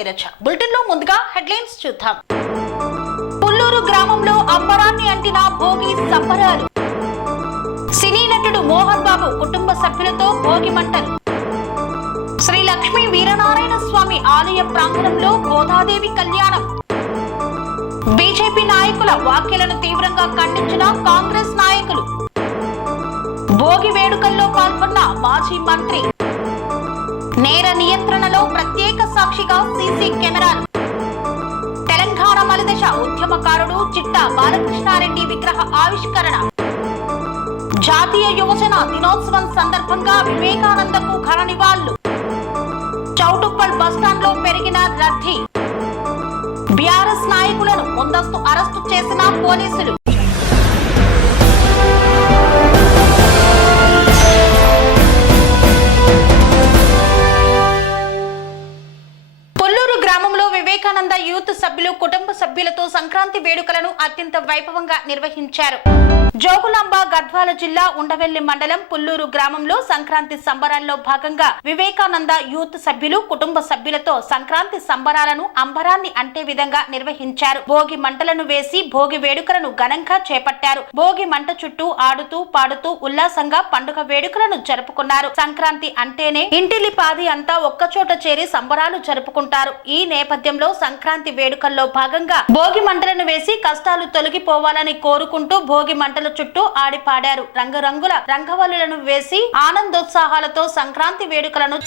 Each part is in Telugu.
నీరజ. బులెటిన్ లో ముందుగా హెడ్లైన్స్ చూద్దాం. పుల్లూరు గ్రామంలో అంబరాన్ని అంటిన భోగి సంబరాలు. సినీ నటుడు మోహన్ బాబు కుటుంబ సభ్యులతో భోగి మంటలు. శ్రీ లక్ష్మీ వీరనారాయణ స్వామి ఆలయ ప్రాంగణంలో గోదాదేవి కళ్యాణం. బీజేపీ నాయకుల వ్యాఖ్యలను తీవ్రంగా ఖండించిన కాంగ్రెస్ నాయకులు. భోగి వేడుకల్లో పాల్గొన్న మాజీ మంత్రి. నేర నియంత్రణలో ప్రత్యేక సాక్షిగా సీసీ కెమెరాలు. తెలంగాణ మలిదశ ఉద్యమకారుడు చిట్టా బాలకృష్ణారెడ్డి విగ్రహ ఆవిష్కరణ. జాతీయ యువజన దినోత్సవం సందర్భంగా వివేకానందకు ఘన నివాళులు. చౌటుప్పల్ బస్టాండ్ లో పెరిగిన రద్దీ. బీఆర్ఎస్ నాయకులను ముందస్తు అరెస్టు చేసిన పోలీసులు. వివేకానంద యూత్ సభ్యులు కుటుంబ సభ్యులతో సంక్రాంతి వేడుకలను అత్యంత వైభవంగా నిర్వహించారు. జోగులాంబ గద్వాల జిల్లా ఉండవెల్లి మండలం పుల్లూరు గ్రామంలో సంక్రాంతి సంబరాల్లో భాగంగా వివేకానంద యూత్ సభ్యులు కుటుంబ సభ్యులతో సంక్రాంతి సంబరాలను అంబరాన్ని అంటే విధంగా నిర్వహించారు. భోగి మంటలను వేసి భోగి వేడుకలను ఘనంగా చేపట్టారు. భోగి మంట చుట్టూ ఆడుతూ పాడుతూ ఉల్లాసంగా పండుగ వేడుకలను జరుపుకున్నారు. సంక్రాంతి అంటేనే ఇంటిలిపాది అంతా ఒక్కచోట చేరి సంబరాలు జరుపుకుంటారు. ఈ నేపథ్యంలో సంక్రాంతి వేడుకల్లో భాగంగా భోగి మంటలను వేసి కష్టాలు తొలగిపోవాలని కోరుకుంటూ భోగి మంటల చుట్టూ ఆడిపాడారు. రంగురంగుల రంగవల్లులను వేసి ఆనందోత్సాహాలతో సంక్రాంతి వేడుకలను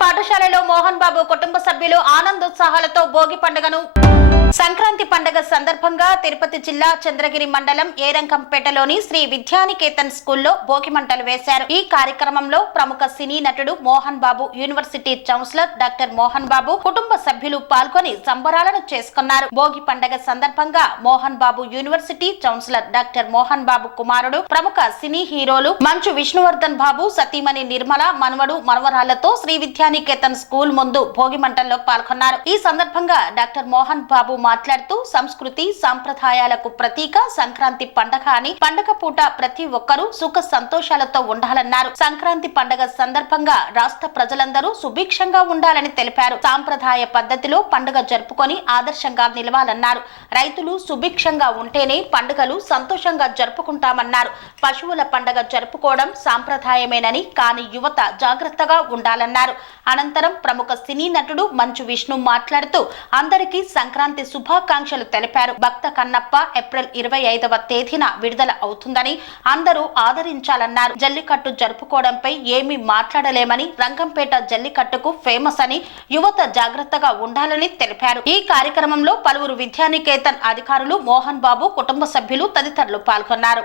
పాఠశాలలో మోహన్ బాబు కుటుంబ సభ్యులు ఆనందోత్సాహాలతో భోగి పండుగను సంక్రాంతి పండుగ సందర్భంగా తిరుపతి జిల్లా చంద్రగిరి మండలం ఏరంకంపేటలోని శ్రీ విద్యానికేతన్ స్కూల్లో భోగి మంటలు వేశారు. ఈ కార్యక్రమంలో ప్రముఖ సినీ నటుడు Mohan Babu, university chancellor doctor Mohan Babu కుటుంబ సభ్యులు పాల్గొని సంబరాలను చేసుకున్నారు. భోగి పండుగ సందర్భంగా Mohan Babu university chancellor doctor Mohan Babu కుమారుడు, ప్రముఖ సినీ హీరోలు మంచు విష్ణువర్ధన్ బాబు, సతీమణి నిర్మల, మనవడు మనవరాళ్లతో శ్రీ విద్యానికేతన్ స్కూల్ ముందు భోగి మంటల్లో పాల్గొన్నారు. ఈ సందర్భంగా డాక్టర్ మోహన్ బాబు మాట్లాడుతూ సంస్కృతి సంప్రదాయాలకు ప్రతీక సంక్రాంతి పండుగ అని, పండుగ పూట ప్రతి ఒక్కరూ సుఖ సంతోషాలతో ఉండాలన్నారు. సంక్రాంతి పండుగ సందర్భంగా రాష్ట్ర ప్రజలందరూ సుభిక్షంగా ఉండాలని తెలిపారు. సాంప్రదాయ పద్ధతిలో పండుగ జరుపుకొని ఆదర్శంగా నిలవాలన్నారు. రైతులు సుభిక్షంగా ఉంటేనే పండుగలు సంతోషంగా జరుపుకుంటామన్నారు. పశువుల పండుగ జరుపుకోవడం సాంప్రదాయమేనని, కానీ యువత జాగ్రత్తగా ఉండాలన్నారు. అనంతరం ప్రముఖ సినీ నటుడు మంచు విష్ణు మాట్లాడుతూ అందరికీ సంక్రాంతి శుభాకాంక్షలు తెలిపారు. భక్త కన్నప్ప ఏప్రిల్ 25వ తేదీన విడుదల అవుతుందని అందరూ ఆదరించాలన్నారు. జల్లికట్టు జరుపుకోవడంపై ఏమీ మాట్లాడలేమని, రంగంపేట జల్లికట్టుకు ఫేమస్ అని, యువత జాగ్రత్తగా ఉండాలని తెలిపారు. ఈ కార్యక్రమంలో పలువురు విద్యానికేతన్ అధికారులు, మోహన్ బాబు కుటుంబ సభ్యులు తదితరులు పాల్గొన్నారు.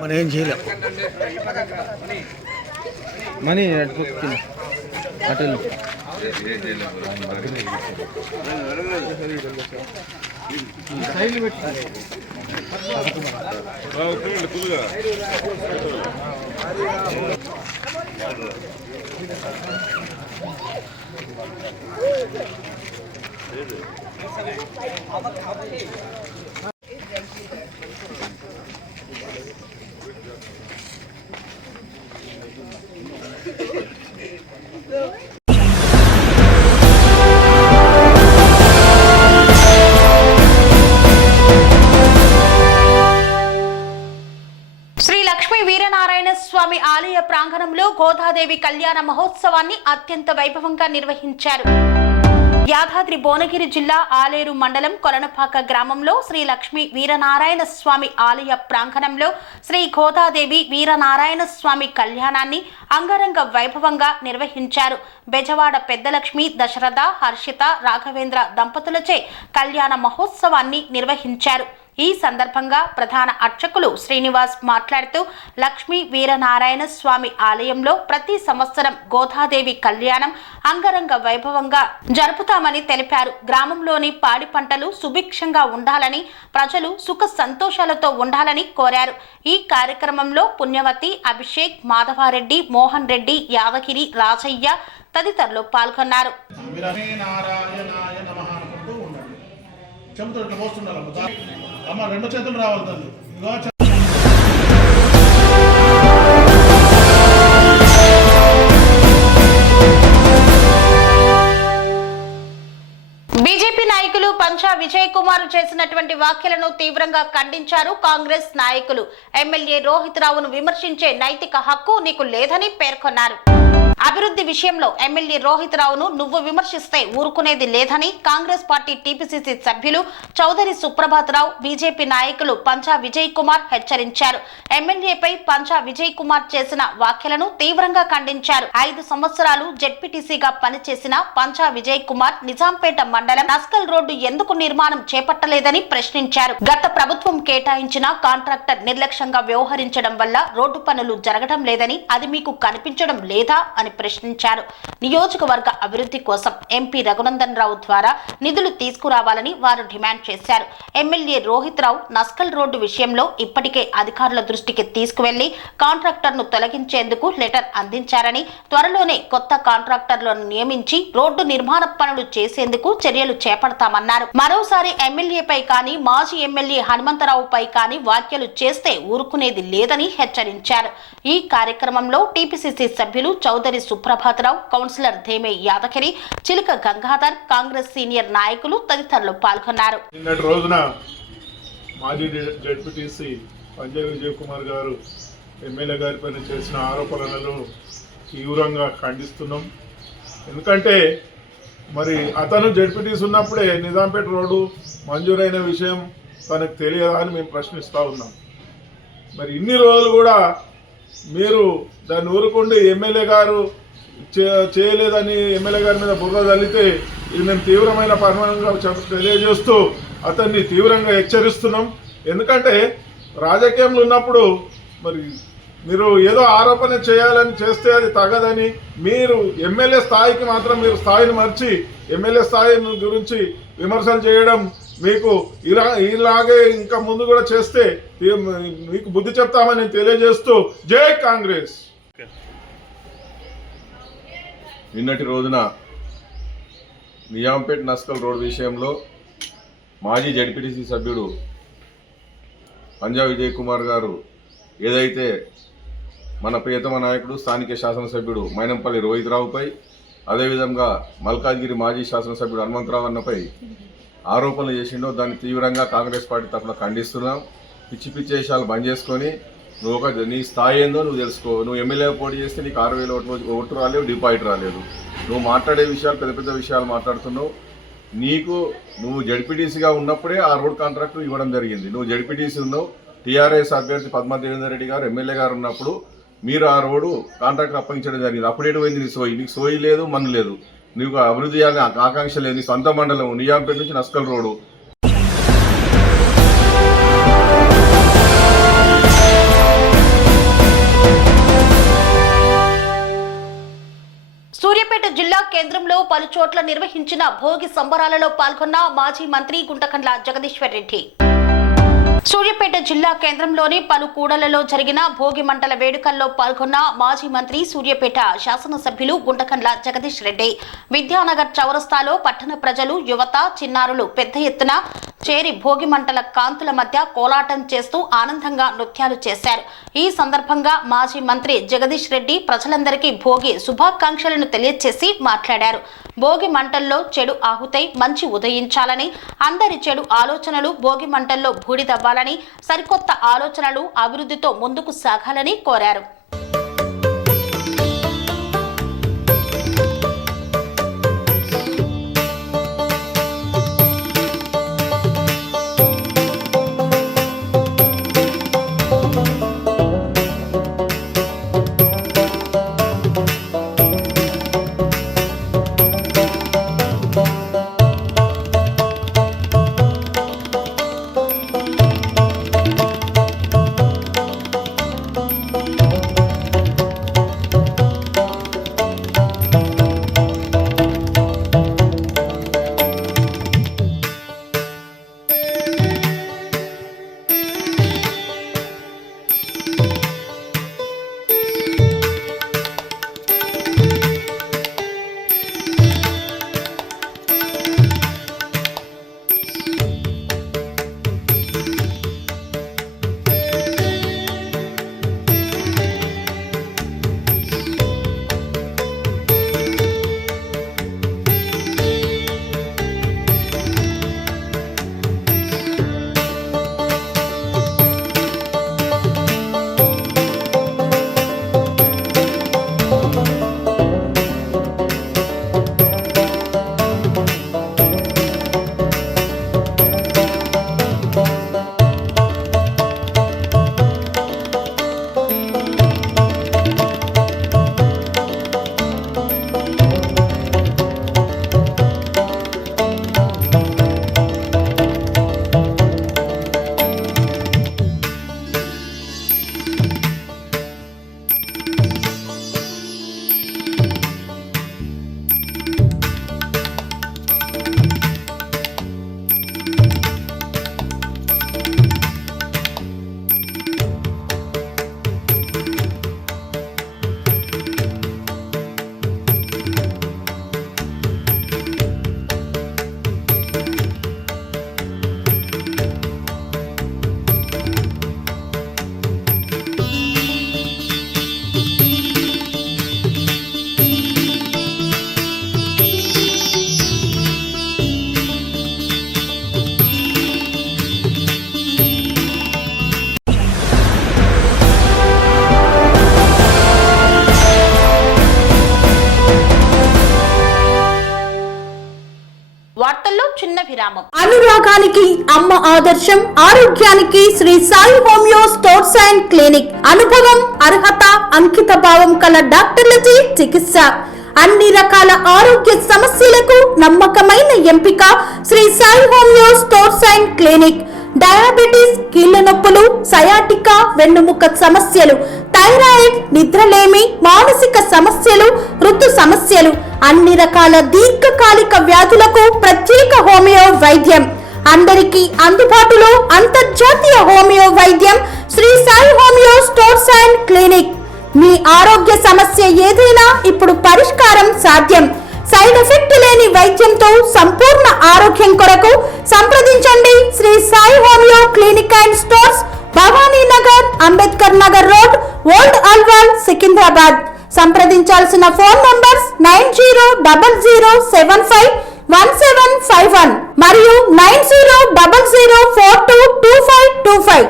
మనం ఏం చేయలేం. మనీ అటు సైడ్ పెట్టి శ్రీ లక్ష్మీ వీరనారాయణ స్వామి ఆలయ ప్రాంగణంలో గోదాదేవి కళ్యాణ మహోత్సవాన్ని అత్యంత వైభవంగా నిర్వహించారు. యాదాద్రి భువనగిరి జిల్లా ఆలేరు మండలం కొలనపాక గ్రామంలో శ్రీ లక్ష్మీ వీరనారాయణ స్వామి ఆలయ ప్రాంగణంలో శ్రీ గోదాదేవి వీరనారాయణ స్వామి కళ్యాణాన్ని అంగరంగ వైభవంగా నిర్వహించారు. బెజవాడ పెద్దలక్ష్మి, దశరథ, హర్షిత, రాఘవేంద్ర దంపతులచే కళ్యాణ మహోత్సవాన్ని నిర్వహించారు. ఈ సందర్భంగా ప్రధాన అర్చకులు శ్రీనివాస్ మాట్లాడుతూ లక్ష్మీ వీరనారాయణ స్వామి ఆలయంలో ప్రతి సంవత్సరం గోదాదేవి కళ్యాణం అంగరంగ వైభవంగా జరుపుతామని తెలిపారు. గ్రామంలోని పాడి పంటలు సుభిక్షంగా ఉండాలని, ప్రజలు సుఖ సంతోషాలతో ఉండాలని కోరారు. ఈ కార్యక్రమంలో పుణ్యవతి, అభిషేక్, మాధవారెడ్డి, మోహన్ రెడ్డి, యాదగిరి, రాజయ్య తదితరులు పాల్గొన్నారు. అమ్మ రెండు చేతులు రావాలి తల్లి. బీజేపీ నాయకులు పంచా విజయ్ కుమార్ చేసినటువంటి వ్యాఖ్యలను తీవ్రంగా ఖండించారు. కాంగ్రెస్ నాయకులు ఎమ్మెల్యే రోహిత్ రావును విమర్శించే నైతిక హక్కు నీకు లేదని పేర్కొన్నారు. అభివృద్ధి విషయంలో ఎమ్మెల్యే రోహిత్ రావును నువ్వు విమర్శిస్తే ఊరుకునేది లేదని కాంగ్రెస్ పార్టీ టీపీసీసీ సభ్యులు చౌదరి సుప్రభాత్ రావు, బీజేపీ నాయకులు పంచా విజయ్ కుమార్ హెచ్చరించారు. ఎమ్మెల్యేపై పంచా విజయ్ కుమార్ చేసిన వ్యాఖ్యలను తీవ్రంగా ఖండించారు. 5 సంవత్సరాలు జెడ్పీటీసీగా పనిచేసిన పంచా విజయ్ కుమార్ నిజాంపేట మండలం నస్కల్ రోడ్డు ఎందుకు నిర్మాణం చేపట్టలేదని ప్రశ్నించారు. గత ప్రభుత్వం కేటాయించిన కాంట్రాక్టర్ నిర్లక్ష్యంగా వ్యవహరించడం వల్ల రోడ్డు పనులు జరగడం లేదని, అది మీకు కనిపించడం లేదా అని ప్రశ్నించారు. నియోజకవర్గ అభివృద్ధి కోసం ఎంపీ రఘునందన్ రావు ద్వారా నిధులు తీసుకురావాలని వారు డిమాండ్ చేశారు. ఎమ్మెల్యే రోహిత్ రావు నస్కల్ రోడ్డు విషయంలో ఇప్పటికే అధికారుల దృష్టికి తీసుకువెళ్లి కాంట్రాక్టర్ను తొలగించేందుకు లెటర్ అందించారని, త్వరలోనే కొత్త కాంట్రాక్టర్లను నియమించి రోడ్డు నిర్మాణ పనులు చేసేందుకు చర్యలు చేపడతామన్నారు. మరోసారి ఎమ్మెల్యేపై కానీ మాజీ ఎమ్మెల్యే హనుమంతరావుపై కానీ వ్యాఖ్యలు చేస్తే ఊరుకునేది లేదని హెచ్చరించారు. ఈ కార్యక్రమంలో టీపీసీసీ సభ్యులు చౌదరి సుప్రభాత్ రావు, కౌన్సిలర్ ధేమే యాదగిరి, చిలుక గంగాధర్, కాంగ్రెస్ సీనియర్ నాయకులు తదితరులు పాల్గొన్నారు. నిన్నటి రోజున మాజీ జెడ్పీటీసీ పంజా విజయ్ కుమార్ గారు ఎమ్మెల్యే గారిపైన చేసిన ఆరోపణలను తీవ్రంగా ఖండిస్తున్నాం. ఎందుకంటే మరి అతను జెడ్పీటీసీ ఉన్నప్పుడే నిజాంపేట రోడ్డు మంజూరైన విషయం తనకు తెలియదా అని మేము ప్రశ్నిస్తూ ఉన్నాం. మరి ఇన్ని రోజులు కూడా మీరు దాన్ని ఊరుకుండి ఎమ్మెల్యే గారు చేయలేదని ఎమ్మెల్యే గారి మీద బుర్ర చల్లితే ఇది మేము తీవ్రమైన పరిమాణంగా తెలియజేస్తూ అతన్ని తీవ్రంగా హెచ్చరిస్తున్నాం. ఎందుకంటే రాజకీయంలో ఉన్నప్పుడు మరి మీరు ఏదో ఆరోపణ చేయాలని చేస్తే అది తగదని, మీరు ఎమ్మెల్యే స్థాయికి మాత్రం మీరు స్థాయిని మర్చి ఎమ్మెల్యే స్థాయి గురించి విమర్శలు చేయడం మీకు ఇలాగే ఇంకా ముందు కూడా చేస్తే మీకు బుద్ధి చెప్తామని తెలియజేస్తూ జై కాంగ్రెస్. నిన్నటి రోజున నిజాంపేట్ నస్కల్ రోడ్ విషయంలో మాజీ జెడ్పీటీసీ సభ్యుడు పంజా విజయ్ కుమార్ గారు ఏదైతే మన ప్రియతమ నాయకుడు స్థానిక శాసనసభ్యుడు మైనంపల్లి రోహిత్ రావుపై, అదేవిధంగా మల్కాజ్గిరి మాజీ శాసనసభ్యుడు హనుమంతరావు అన్నపై ఆరోపణలు చేసిండో దాన్ని తీవ్రంగా కాంగ్రెస్ పార్టీ తరఫున ఖండిస్తున్నాం. పిచ్చి పిచ్చి వేషాలు బంద్ చేసుకొని నీ స్థాయి ఏందో నువ్వు తెలుసుకో. నువ్వు ఎమ్మెల్యే పోటీ చేస్తే నీకు 6,000 ఓట్లు రాలేవు, డిపాజిట్ రాలేదు. నువ్వు మాట్లాడే విషయాలు పెద్ద పెద్ద విషయాలు మాట్లాడుతున్నావు. నువ్వు జడ్పీటీసీగా ఉన్నప్పుడే ఆ రోడ్ కాంట్రాక్ట్ ఇవ్వడం జరిగింది. నువ్వు జడ్పీటీసీ ఉన్నావు. టీఆర్ఎస్ అభ్యర్థి పద్మా దేవేందర్ రెడ్డి గారు ఎమ్మెల్యే గారు ఉన్నప్పుడు మీరు ఆ రోడ్డు కాంట్రాక్ట్ అప్పగించడం జరిగింది. అప్పుడేటు పోయింది నీ సోయి? నీకు సోయి లేదు, మన్ను లేదు. నీకు అభివృద్ధి చేయాలని ఆకాంక్ష లేదు. నీ సొంత మండలం నిజాంపేట నుంచి నస్కల్ రోడ్డు. సూర్యాపేట జిల్లా కేంద్రంలో పలు చోట్ల నిర్వహించిన భోగి సంబరాలలో పాల్గొన్న మాజీ మంత్రి గుంటకండ్ల జగదీశ్వర్ రెడ్డి. సూర్యాపేట జిల్లా కేంద్రంలోని పలు కూడలలో జరిగిన భోగి మంటల వేడుకల్లో పాల్గొన్న మాజీ మంత్రి సూర్యాపేట శాసనసభ్యులు గుంటకండ్ల జగదీష్ రెడ్డి విద్యానగర్ చౌరస్తాలో పట్టణ ప్రజలు యువత చిన్నారులు పెద్ద ఎత్తున చేరి భోగి మంటల కాంతుల మధ్య కోలాటం చేస్తూ ఆనందంగా నృత్యాలు చేశారు. ఈ సందర్భంగా మాజీ మంత్రి జగదీష్ రెడ్డి ప్రజలందరికీ భోగి శుభాకాంక్షలను తెలియజేసి మాట్లాడారు. భోగి మంటల్లో చెడు ఆహుతై మంచి ఉదయించాలని, అందరి చెడు ఆలోచనలు భోగి మంటల్లో బూడిదవ్వాలని, సరికొత్త ఆలోచనలు అభివృద్ధితో ముందుకు సాగాలని కోరారు. వార్తల్లో చిన్న విరామం. అనురాగానికి అమ్మ ఆదర్శం, ఆరోగ్యానికి Shri Sai homeo stores and clinic. అనుభవం, అర్హత, అంకిత భావం కల డాక్టర్లచే చికిత్స. అన్ని రకాల ఆరోగ్య సమస్యలకు నమ్మకమైన ఎంపిక Shri Sai homeo stores and clinic. Diabetes, కీళ్ల నొప్పులు, సయాటికా, వెన్నుముక సమస్యలు, థైరాయిడ్, నిద్రలేమి, మానసిక సమస్యలు, ఋతు సమస్యలు, అన్ని రకాల దీర్ఘకాలిక వ్యాధులకు ప్రత్యేక హోమియో వైద్యం. అందరికీ అందుబాటులో అంతర్జాతీయ హోమియో వైద్యం Shri Sai homeo stores and clinic. మీ ఆరోగ్య సమస్య ఏదైనా ఇప్పుడు పరిష్కారం సాధ్యం. సైడ్ ఎఫెక్ట్ లేని వైద్యంతో సంపూర్ణ ఆరోగ్యం కొరకు సంప్రదించండి Shri Sai homeo clinic and stores, Bhavani Nagar, Ambedkar Nagar road, old Alwal, Secunderabad. సంప్రదించాల్సిన ఫోన్ నంబర్స్ 9000751751 మరియు 9000422525.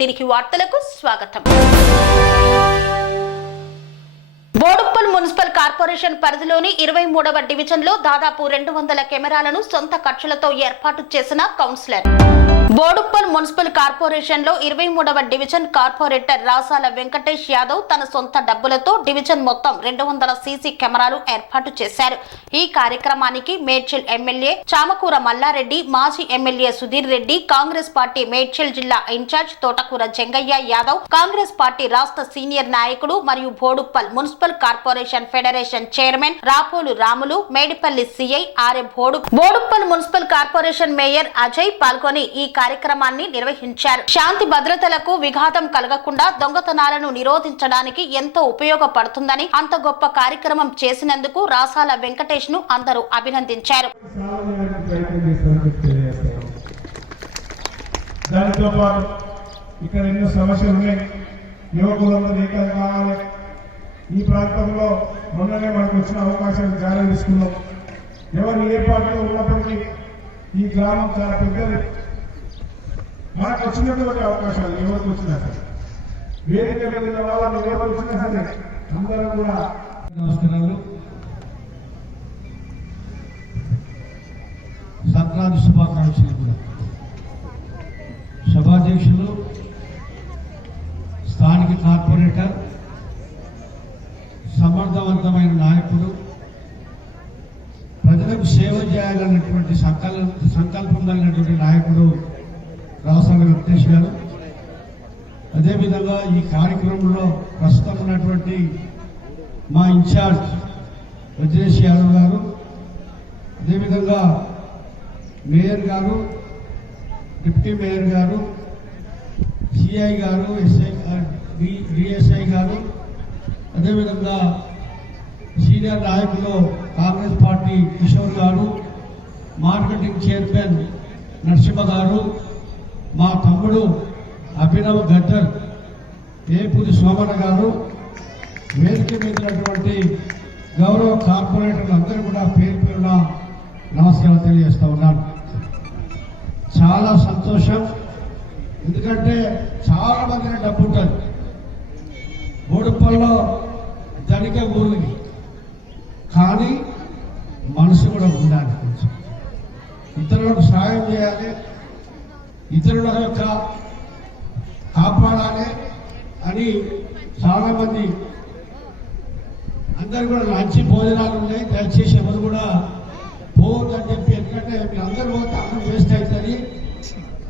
తిరిగి వార్తలకు స్వాగతం. బోడుప్పల్ మున్సిపల్ కార్పొరేషన్ పరిధిలోని 23వ డివిజన్లో దాదాపు 200 కెమెరాలను సొంత ఖర్చులతో ఏర్పాటు చేసిన కౌన్సిలర్. బోడుప్పల్ మున్సిపల్ కార్పొరేషన్ లో 23వ డివిజన్ కార్పొరేటర్ రాసాల వెంకటేష్ యాదవ్ తన సొంత డబ్బులతో డివిజన్ మొత్తం 200 సీసీ కెమెరాలు ఏర్పాటు చేశారు. ఈ కార్యక్రమానికి మేడ్చల్ ఎమ్మెల్యే చామకూర మల్లారెడ్డి, మాజీ ఎమ్మెల్యే సుధీర్ రెడ్డి, కాంగ్రెస్ పార్టీ మేడ్చల్ జిల్లా ఇన్ఛార్జ్ తోటకూర జంగయ్య యాదవ్, కాంగ్రెస్ పార్టీ రాష్ట్ర సీనియర్ నాయకుడు మరియు Boduppal municipal municipal corporation federation chairman Rapolu Ramulu, Medipally CI RM Boduppal municipal corporation mayor Ajay పాల్గొని ఈ కార్యక్రమాన్ని నిర్వహించారు. శాంతి భద్రతలకు విఘాతం కలగకుండా దొంగతనాలను నిరోధించడానికి ఎంతో ఉపయోగపడుతుందని, అంత గొప్ప కార్యక్రమం చేసినందుకు రాసాల వెంకటేష్ ను అందరూ అభినందించారు. దానితో పాటు ఇక్కడ ఎన్నో సమస్యలు ఉన్నాయి. యువకులందరూ ఏకాలు కావాలి. ఈ ప్రాంతంలో మొన్ననే మనకు వచ్చిన అవకాశాలు చాలా తీసుకున్నాం. ఎవరు ఏ పార్టీలో ఉన్నప్పటికీ ఈ గ్రామం చాలా పెద్దది. మనకు వచ్చినటువంటి అవకాశాలు ఎవరికి వచ్చినా సరే, వేదిక మీద వాళ్ళని ఎవరు వచ్చినా సరే అందరూ కూడా నమస్కారాలు. సంక్రాంతి శుభాకాంక్షలు కూడా. సభాధ్యక్షులు, స్థానిక కార్పొరేటర్, సమర్థవంతమైన నాయకుడు, ప్రజలకు సేవ చేయాలన్నటువంటి సంకల్పం కలిగినటువంటి నాయకుడు రాసాల వెంకటేష్ గారు. అదేవిధంగా ఈ కార్యక్రమంలో ప్రస్తుతం ఉన్నటువంటి మా ఇన్ఛార్జ్ వజ్రేష్ యాదవ్ గారు, అదేవిధంగా మేయర్ గారు, డిప్యూటీ మేయర్ గారు, సిఐ గారు, డిఎస్ఐ గారు, అదేవిధంగా సీనియర్ నాయకులు కాంగ్రెస్ పార్టీ కిషోర్ గారు, మార్కెటింగ్ చైర్మన్ నరసింహ గారు, మా తమ్ముడు అభినవ్ గద్దర్, ఏపురి సోమన్న గారు, వేదిక మీద గౌరవ కార్పొరేటర్లు అందరూ కూడా పేరు పేరున నమస్కారం తెలియజేస్తా ఉన్నాను. చాలా సంతోషం. ఎందుకంటే చాలా మంది డబ్బు ఉంటుంది. బోడుప్పల్లో ధనిక ఊరికి, కానీ మనసు కూడా ఉండాలి. కొంచెం ఇతరులకు సహాయం చేయాలి, ఇతరుల యొక్క కాపాడాలి అని చాలా మంది అందరు కూడా లంచ్ భోజనాలు ఉన్నాయి. దయచేసి ఎవరు కూడా పోవద్దని చెప్పి, ఎందుకంటే మీరందరూ పోతే అన్నం వేస్ట్ అవుతుంది.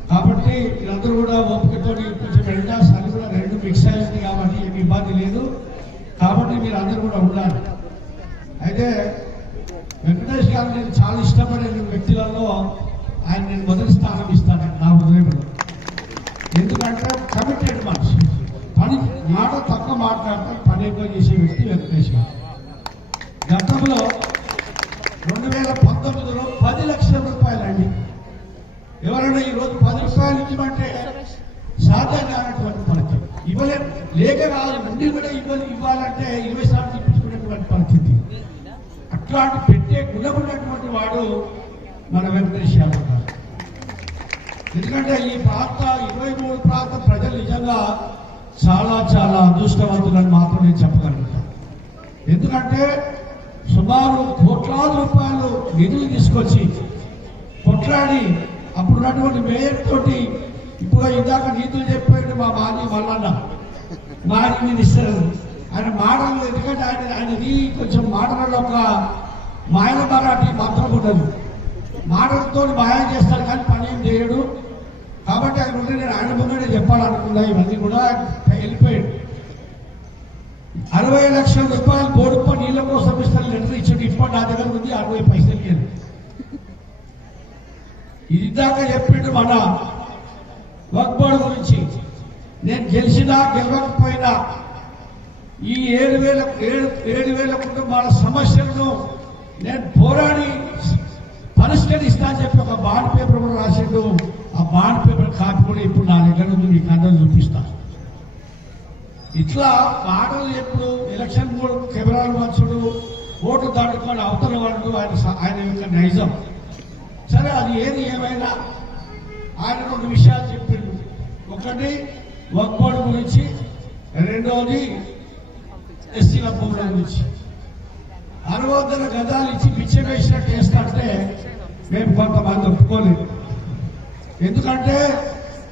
కాబట్టి మీరందరూ కూడా ఓపికతో కొంచెం ఎండ చలి కూడా రెండు మిక్స్ అయింది కాబట్టి ఏమి ఇబ్బంది లేదు. కాబట్టి మీరు అందరూ కూడా ఉండాలి. అయితే వెంకటేష్ గారు నేను చాలా ఇష్టపడే వ్యక్తులలో ఆయన నేను మొదటి స్థానం ఇస్తాను నా హృదయంలో. ఎందుకంటే కమిటెడ్ మనిషి, పని మాట తక్కువ మాట్లాడతారు, పని ఎక్కువ చేసే వ్యక్తి వెంకటేష్ గారు. గతంలో 2019లో 10 లక్షల రూపాయలు అండి. ఎవరైనా ఈరోజు 10 రూపాయలు ఇవ్వమంటే సాధ్యం కానటువంటి పరిస్థితి. ఇవ్వలేదు, లేక కాదు, నుండి కూడా ఇవ్వాలంటే 20 సార్లు తిప్పించుకునేటువంటి పరిస్థితి. అట్లాంటి పెట్టే గుణం ఉన్నటువంటి వాడు మన వెంకటేష్ యాదవ్ గారు. ఎందుకంటే ఈ ప్రాంత 23 ప్రాంత ప్రజలు నిజంగా చాలా చాలా అదృష్టవంతులని మాత్రం నేను చెప్పగలుగుతాను. ఎందుకంటే సుమారు కోట్లాది రూపాయలు నిధులు తీసుకొచ్చి కొట్లాడి అప్పుడున్నటువంటి మేయర్ తోటి, ఇప్పుడు ఇందాక నీతులు చెప్పాడు మా మాజీ మల్లన్న, మాజీ మినిస్టర్, ఆయన మాటలు, ఎందుకంటే ఆయనది కొంచెం మాటలలో ఒక మాయల మరాఠీ మంత్రం ఉండదు. మాటలతో మాయం చేస్తాడు కానీ పని ఏం చేయడు. కాబట్టి ఆయన ఉంటే నేను ఆయన ముందే చెప్పాలనుకున్నా. ఇవన్నీ కూడా వెళ్ళిపోయాడు. 60 లక్షల రూపాయలు బోడుప్ప నీళ్ళ కోసం ఇస్తాను లెటర్ ఇచ్చాడు. ఇప్పుడు నా దగ్గర ఉంది 60 పైసలు లేదు. ఇది దాకా చెప్పిండు మన వక్ఫ్ బోర్డు గురించి. నేను గెలిచినా గెలవకపోయినా ఈ 7,000 కుటుంబాల సమస్యలను నేను పోరాడి పరిష్కరిస్తా అని చెప్పి ఒక బాండ్ పేపర్ కూడా రాసిండు. ఆ బాండ్ పేపర్ కాపీ కూడా ఇప్పుడు నా దగ్గర ఉంది, మీకు అందరూ చూపిస్తా. ఇట్లా మాటలు ఎప్పుడు ఎలక్షన్ మూడు కెమెరాలు మంచుడు, ఓటు దాటుకొని అవతల వాళ్ళు ఆయన యొక్క నైజం. సరే, అది ఏది ఏమైనా ఆయన 2 విషయాలు చెప్పిండు. ఒకటి వక్ఫ్ బోర్డు గురించి, రెండవది ఎస్సీల భూముల గురించి. 600 గజాలు ఇచ్చి పిచ్చం వేసినట్టు చేస్తాంటే మేము కొంతమంది ఒప్పుకోలేదు. ఎందుకంటే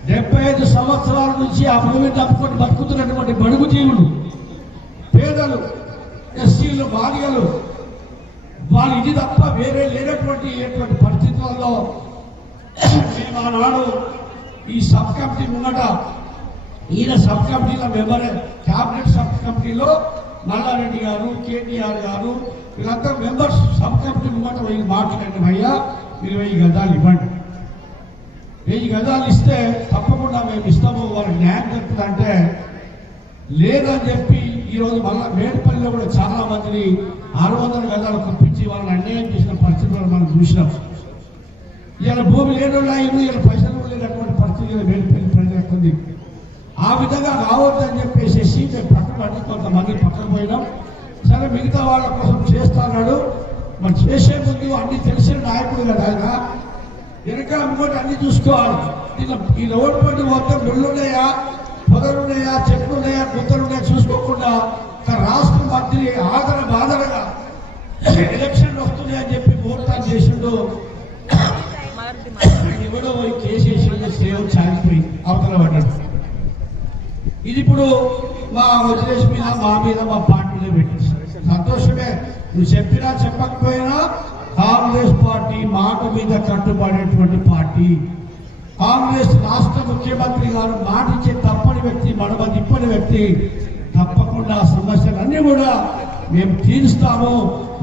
75 సంవత్సరాల నుంచి ఆ భూమిని తప్పుకొని బతుకుతున్నటువంటి బడుగు జీవులు, పేదలు, ఎస్సీలు, బాలికలు, వాళ్ళు ఇది తప్ప వేరే లేనటువంటి పరిస్థితులలో మేము ఆనాడు ఈ సబ్ కమిటీ ముంగట, ఈయన సబ్ కమిటీలో మెంబర్, క్యాబినెట్ సబ్ కమిటీలో మల్లారెడ్డి గారు, కేటీఆర్ గారు వీళ్ళంతా మెంబర్స్ సబ్ కమిటీ ముంగట పోయి మాట్లాడిన అయ్యా మీరు 1000 గజాలు ఇవ్వండి, 1000 గజాలు ఇస్తే తప్పకుండా మేము ఇస్తాము, వాళ్ళకి న్యాయం జరుగుతుందంటే లేదని చెప్పి ఈరోజు మళ్ళా మేడిపల్లిలో కూడా చాలా మందిని 600 గజాలు కప్పించి వాళ్ళని అన్యాయం చేసిన పరిస్థితులు మనం చూసినాం. ఇలా భూమి లేనున్నా ఇలా పైసలు లేనటువంటి పరిస్థితి మేడిపల్లి ప్రజలకు ఉంది. ఆ విధంగా రావద్దని చెప్పేసి మేము పట్టుబడి కొంతమంది పక్కన పోయినాం. సరే మిగతా వాళ్ళ కోసం చేస్తున్నాడు, మరి చేసే ముందు అన్ని తెలిసిన నాయకుడు కదా ఆయన, వెనక ఇంకోటి అన్ని చూసుకోవాలి. ఈ రోడ్డు పట్టి మొత్తం ముళ్ళున్నాయా, పొదలున్నాయా, చెట్లున్నాయా, గుంతలున్నాయా చూసుకోకుండా రాష్ట్ర మంత్రి ఆదర బాధలుగా ఎలక్షన్లు వస్తున్నాయని చెప్పి ముహూర్తాలు చేసిండు. ఎవడో పోయి కేసేసిండు, సేవ చాలిపోయి అవతల పడ్డాడు. ఇది ఇప్పుడు మా వదిలేసి మీద మా మీద మా పార్టీలో పెట్టేసి సంతోషమే. నువ్వు చెప్పినా చెప్పకపోయినా కాంగ్రెస్ పార్టీ మాట మీద కట్టుబడేటువంటి పార్టీ. కాంగ్రెస్ రాష్ట్ర ముఖ్యమంత్రి గారు మాట ఇచ్చే తప్పని వ్యక్తి, మడమ తిప్పని వ్యక్తి. తప్పకుండా సమస్యలన్నీ కూడా మేము తీరుస్తాము,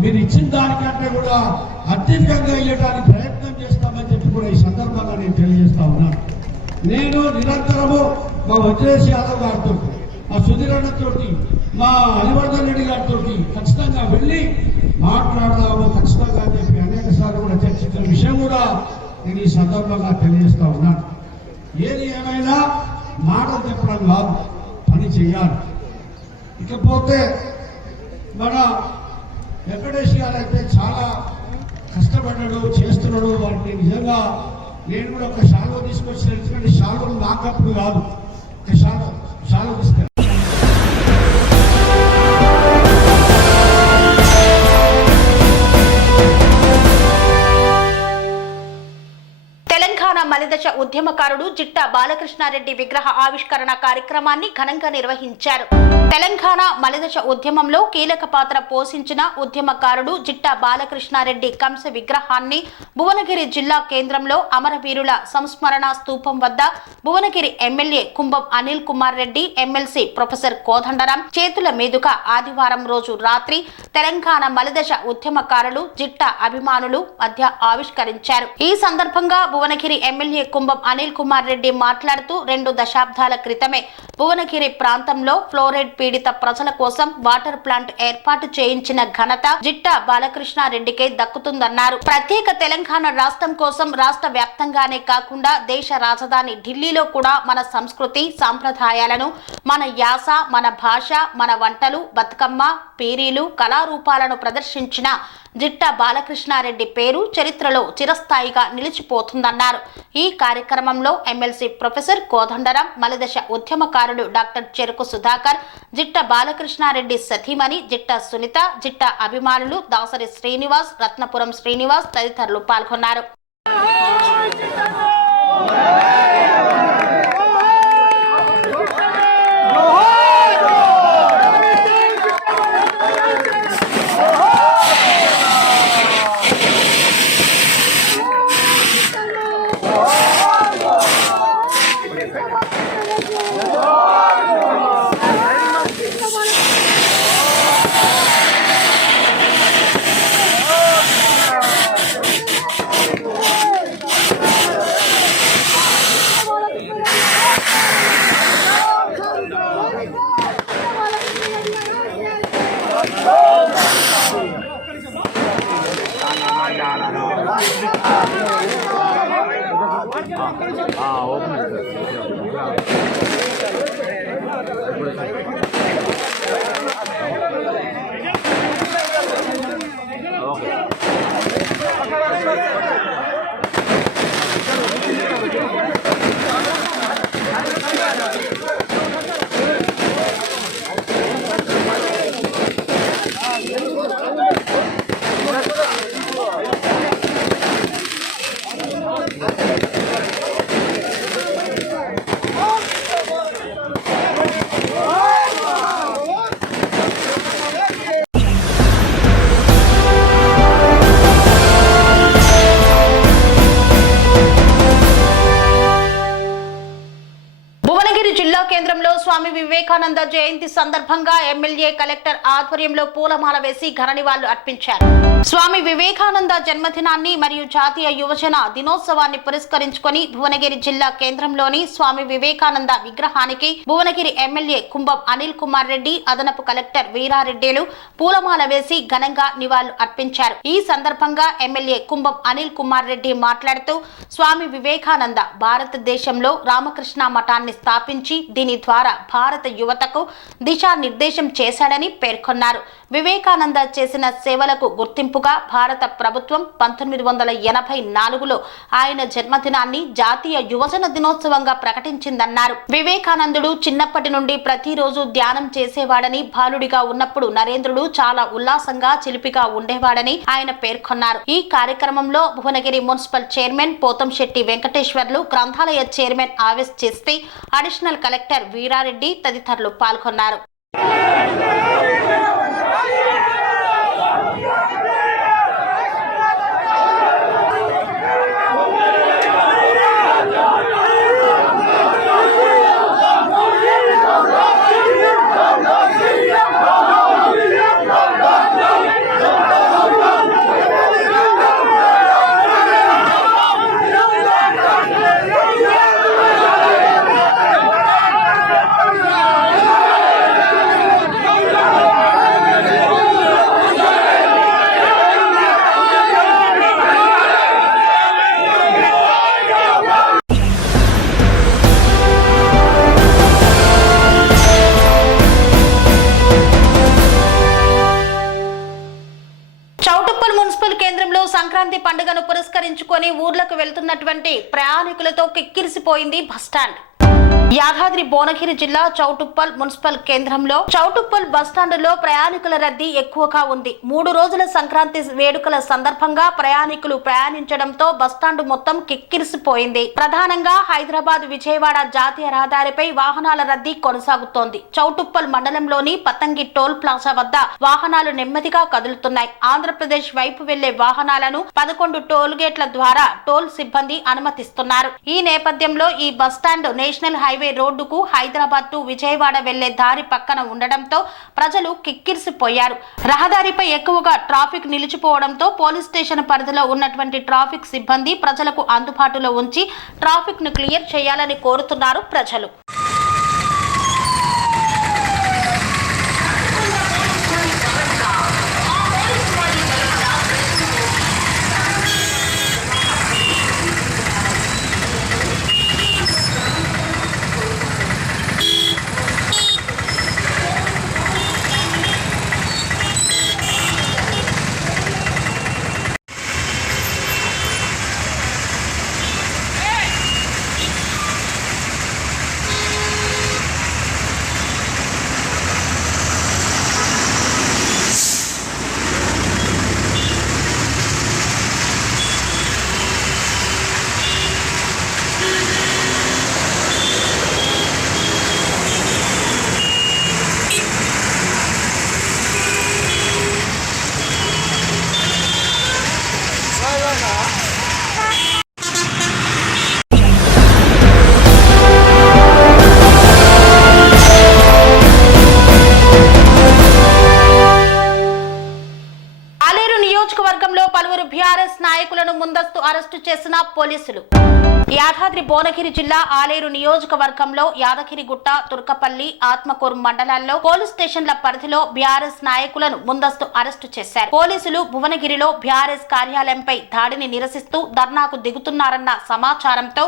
మీరు ఇచ్చిన దానికంటే కూడా అత్యధికంగా ఇవ్వడానికి ప్రయత్నం చేస్తామని చెప్పి కూడా ఈ సందర్భంగా నేను తెలియజేస్తా ఉన్నాను. నేను నిరంతరము మా వజ్రేష్ యాదవ్ గారితో, మా సుధీర్ అన్నతోటి, మా హరివర్ధన్ రెడ్డి గారితో ఖచ్చితంగా వెళ్ళి మాట్లాడదాము ఖచ్చితంగా అని చెప్పి అనేక సార్లు కూడా చర్చించిన విషయం కూడా నేను ఈ సందర్భంగా తెలియజేస్తా ఉన్నాను. ఏది ఏమైనా మాటలు చెప్పడం కాదు, పని చేయాలి. ఇకపోతే మన వెంకటేష్ గారు అయితే చాలా కష్టపడ్డాడు, చేస్తున్నాడు. వాటిని నిజంగా నేను కూడా ఒక షాలో తీసుకొచ్చిన, ఎందుకంటే షాలో నాకప్పుడు కాదు, ఒక షాలో తీసుకెళ్ళి మలిదశ ఉద్యమకారుడు జిట్టా బాలకృష్ణారెడ్డి విగ్రహ ఆవిష్కరణ కార్యక్రమాన్ని ఘనంగా నిర్వహించారు. తెలంగాణ మలిదశ ఉద్యమంలో కీలక పాత్ర పోషించిన ఉద్యమకారుడు జిట్టా బాలకృష్ణారెడ్డి కంస విగ్రహాన్ని భువనగిరి జిల్లా కేంద్రంలో అమరవీరుల సంస్మరణ స్తూపం వద్ద భువనగిరి ఎమ్మెల్యే కుంభం అనిల్ కుమార్ రెడ్డి, ఎమ్మెల్సీ ప్రొఫెసర్ కోదండరాం చేతుల మీదుగా ఆదివారం రోజు రాత్రి తెలంగాణ మలిదశ ఉద్యమకారులు జిట్టా అభిమానులు మధ్య ఆవిష్కరించారు. ఈ సందర్భంగా భువనగిరి ఎమ్మెల్యే కుంభం అనిల్ కుమార్ రెడ్డి మాట్లాడుతూ 2 దశాబ్దాల క్రితమే భువనగిరి ప్రాంతంలో ఫ్లోరైడ్ పీడిత ప్రజల కోసం వాటర్ ప్లాంట్ ఏర్పాటు చేయించిన ఘనత జిట్టా బాలకృష్ణారెడ్డికే దక్కుతుందన్నారు. ప్రత్యేక తెలంగాణ రాష్ట్రం కోసం రాష్ట్ర వ్యాప్తంగానే కాకుండా దేశ రాజధాని ఢిల్లీలో కూడా మన సంస్కృతి సాంప్రదాయాలను, మన యాస, మన భాష, మన వంటలు, బతుకమ్మ, పీరీలు, కళారూపాలను ప్రదర్శించిన జిట్టా బాలకృష్ణారెడ్డి పేరు చరిత్రలో చిరస్థాయిగా నిలిచిపోతుందన్నారు. ఈ కార్యక్రమంలో ఎమ్మెల్సీ ప్రొఫెసర్ కోదండరాం, మలిదశ ఉద్యమకారుడు డాక్టర్ చెరుకు సుధాకర్, జిట్టా బాలకృష్ణారెడ్డి సతీమణి జిట్టా సునీత, జిట్టా అభిమానులు దాసరి శ్రీనివాస్, రత్నపురం శ్రీనివాస్ తదితరులు పాల్గొన్నారు. స్వామి వివేకానంద జయంతి సందర్భంగా ఎమ్మెల్యే కలెక్టర్ ఆధ్వర్యంలో పూలమాల వేసి ఘన నివాళులు అర్పించారు. స్వామి వివేకానంద జన్మదినాన్ని మరియు జాతీయ యువజన దినోత్సవాన్ని పురస్కరించుకొని భువనగిరి జిల్లా కేంద్రంలోని స్వామి వివేకానంద విగ్రహానికి భువనగిరి ఎమ్మెల్యే కుంభం అనిల్ కుమార్ రెడ్డి, అదనపు కలెక్టర్ వీరారెడ్డిలు పూలమాల వేసి ఘనంగా నివాళులు అర్పించారు. ఈ సందర్భంగా ఎమ్మెల్యే కుంభం అనిల్ కుమార్ రెడ్డి మాట్లాడుతూ స్వామి వివేకానంద భారతదేశంలో రామకృష్ణ మఠాన్ని స్థాపించి దీని ద్వారా భారత యువతకు దిశానిర్దేశం చేశాడని పేర్కొన్నారు. వివేకానంద చేసిన సేవలకు గుర్తింపుగా భారత ప్రభుత్వం 1984లో ఆయన జన్మదినాన్ని జాతీయ యువజన దినోత్సవంగా ప్రకటించిందన్నారు. వివేకానందుడు చిన్నప్పటి నుండి ప్రతిరోజు ధ్యానం చేసేవాడని, బాలుడిగా ఉన్నప్పుడు నరేంద్రుడు చాలా ఉల్లాసంగా చిలిపిగా ఉండేవాడని ఆయన పేర్కొన్నారు. ఈ కార్యక్రమంలో భువనగిరి మున్సిపల్ చైర్మన్ పోతంశెట్టి వెంకటేశ్వర్లు, గ్రంథాలయ చైర్మన్ ఆవేశ్ చేస్తే, అడిషనల్ కలెక్టర్ వీరారెడ్డి తదితరులు పాల్గొన్నారు. సంక్రాంతి పండుగను పురస్కరించుకొని ఊర్లకు వెళ్తున్నటువంటి ప్రయాణికులతో కిక్కిరిసిపోయింది బస్టాండ్. యాదాద్రి భువనగిరి జిల్లా చౌటుప్పల్ మున్సిపల్ కేంద్రంలో చౌటుప్పల్ బస్టాండులో ప్రయాణికుల రద్దీ ఎక్కువగా ఉంది. 3 రోజుల సంక్రాంతి వేడుకల సందర్భంగా ప్రయాణికులు ప్రయాణించడంతో బస్టాండు మొత్తం కిక్కిరిసిపోయింది. ప్రధానంగా హైదరాబాద్ విజయవాడ జాతీయ రహదారిపై వాహనాల రద్దీ కొనసాగుతోంది. చౌటుప్పల్ మండలంలోని పతంగి టోల్ ప్లాజా వద్ద వాహనాలు నెమ్మదిగా కదులుతున్నాయి. ఆంధ్రప్రదేశ్ వైపు వెళ్లే వాహనాలను 11 టోల్ గేట్ల ద్వారా టోల్ సిబ్బంది అనుమతిస్తున్నారు. ఈ నేపథ్యంలో ఈ బస్టాండ్ నేషనల్ హైవే రోడ్డుకు హైదరాబాద్ టు విజయవాడ వెళ్లే దారి పక్కన ఉండడంతో ప్రజలు కిక్కిరిసిపోయారు. రహదారిపై ఎక్కువగా ట్రాఫిక్ నిలిచిపోవడంతో పోలీస్ స్టేషన్ పరిధిలో ఉన్నటువంటి ట్రాఫిక్ సిబ్బంది ప్రజలకు అందుబాటులో ఉంచి ట్రాఫిక్ ను క్లియర్ చేయాలని కోరుతున్నారు ప్రజలు. నాయకులను ముందస్తు అరెస్టు చేసిన పోలీసులు. యాదాద్రి భువనగిరి జిల్లా ఆలేరు నియోజకవర్గంలో యాదగిరిగుట్ట, తుర్కపల్లి, ఆత్మకూరు మండలాల్లో పోలీస్ స్టేషన్ల పరిధిలో బీఆర్ఎస్ నాయకులను ముందస్తు అరెస్టు చేశారు. పోలీసులు భువనగిరిలో బీఆర్ఎస్ కార్యాలయంపై దాడిని నిరసిస్తూ ధర్నాకు దిగుతున్నారన్న సమాచారంతో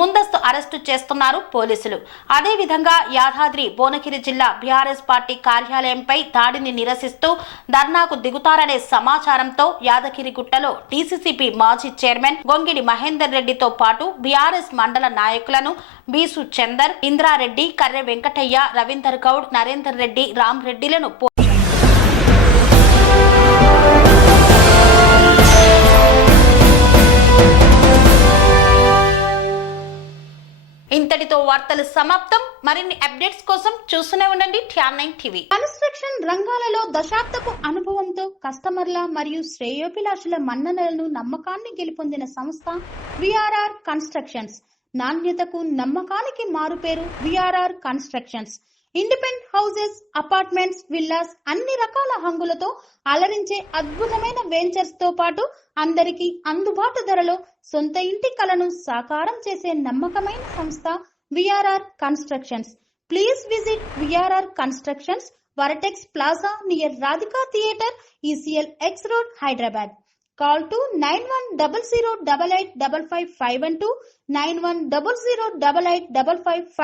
ముందస్తు అరెస్టు చేస్తున్నారు పోలీసులు. అదేవిధంగా యాదాద్రి భువనగిరి జిల్లా బీఆర్ఎస్ పార్టీ కార్యాలయంపై దాడిని నిరసిస్తూ ధర్నాకు దిగుతారనే సమాచారంతో యాదగిరిగుట్టలో టీసీసీపీ మాజీ చైర్మన్ గొంగిడి మహేందర్ రెడ్డితో పాటు బీఆర్ఎస్ మండల నాయకులను బీసు చందర్, ఇంద్రారెడ్డి, కర్రె వెంకటయ్య, రవీందర్ గౌడ్, నరేందర్ రెడ్డి, రామ్ రెడ్డిలను ఇంతటితో వార్తలు సమాప్తం. మరిన్ని అప్డేట్స్ కోసం చూస్తూనే ఉండండి TR9 టీవీ. కన్స్ట్రక్షన్ రంగాలలో దశాబ్దపు అనుభవంతో కస్టమర్ల మరియు శ్రేయోభిలాషుల మన్ననలను, నమ్మకాన్ని గెలుపొందిన సంస్థ VRR కన్స్ట్రక్షన్స్. నాణ్యతకు నమ్మకానికి మారుపేరు VRR constructions. Independent houses, apartments, villas అన్ని రకాల హంగులతో అలరించే అద్భుతమైన వెంచర్స్ తో పాటు అందరికీ అందుబాటు ధరలో సొంత ఇంటి కలను సాకారం చేసే నమ్మకమైన సంస్థ VRR constructions. Please visit VRR constructions, Varatex Plaza near Radhika Theatre, ECL X Road, Hyderabad. Call to 9100885552, 91008855.